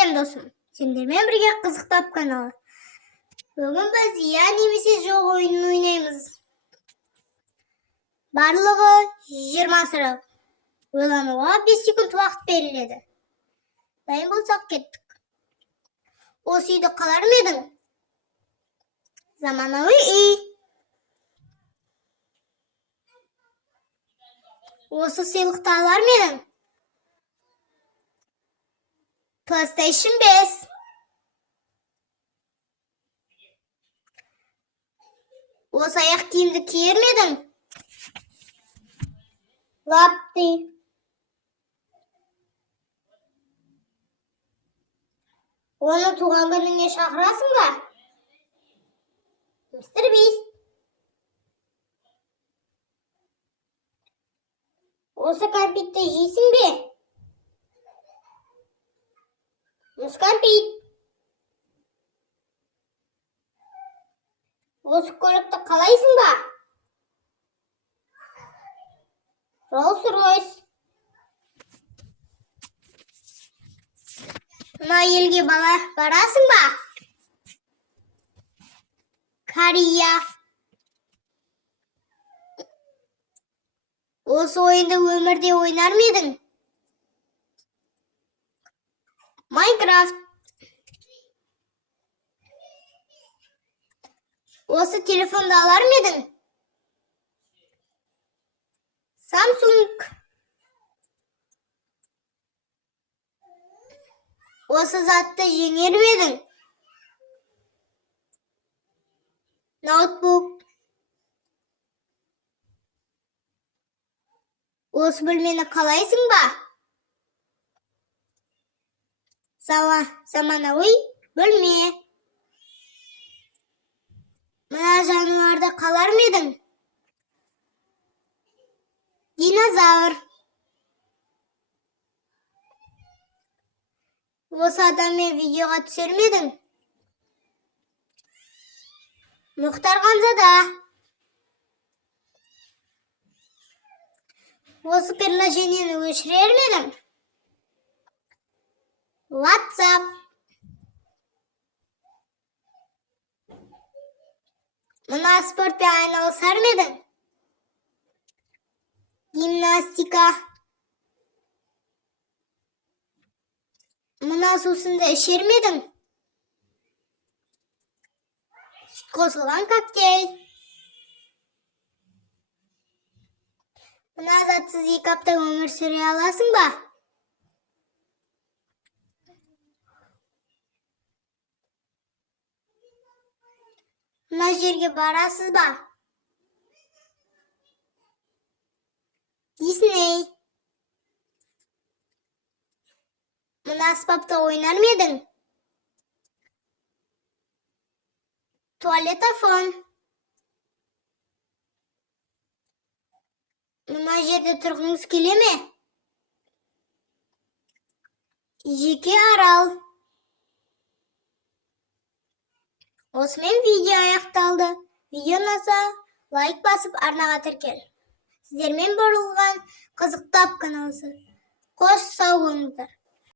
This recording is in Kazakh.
Selam dostum. Sendермен birge Kızıktap kanalı. Bugün biz ya nemesi жоқ oyununu oynayımız. Барлығы 20 sıra. Ойлануға 5 секунд уақыт беріледі. Дайын болсақ кеттік. Осы үйді қалар ма едің? Заманауи үй. Осы сыйлықты алар ма едің? PlayStation 5. Осы аяқ киімді киер ме едің? Лапти. Оны туған күніне шақырасың ба? Мистер Бист. Осы кәмпитті жейсің бе? Мұз кәмпит. Осы көлікті қалайсың ба? Rolls-Royce. Мына елге барасың ба? Корея. Осы ойынды өмірде ойнар ма едің? Майнкрафт. Осы телефонды алар ма едің? Samsung. Осы затты жеңер ме едің? Ноутбук. Осы бөлмені қалайсың ба? Заманауи бөлме. Мына жануарды қалар ма едің? Динозавр. Осы адаммен видеоға түсер ме едің? Мұхтар Ханзада. Осы приложениені өшірер ме едің? WhatsApp. Мына спортпен айналысар ма едің? Гимнастика. Мына сусынды ішер ме едің? Сүт қосылған коктейль. Мына затсыз 2 апта өмір сүре аласың ба? Мына жерге барасыз ба? Disney. Мына аспапта ойнар ма едің? Туалетофон. Мына жерде тұрғыңыз келе ме? Жеке арал. Осымен видео аяқталды. Видео ұнаса, лайк басып арнаға тіркел. Сіздермен болған Қызықтап каналы. Қош сау болыңыздар.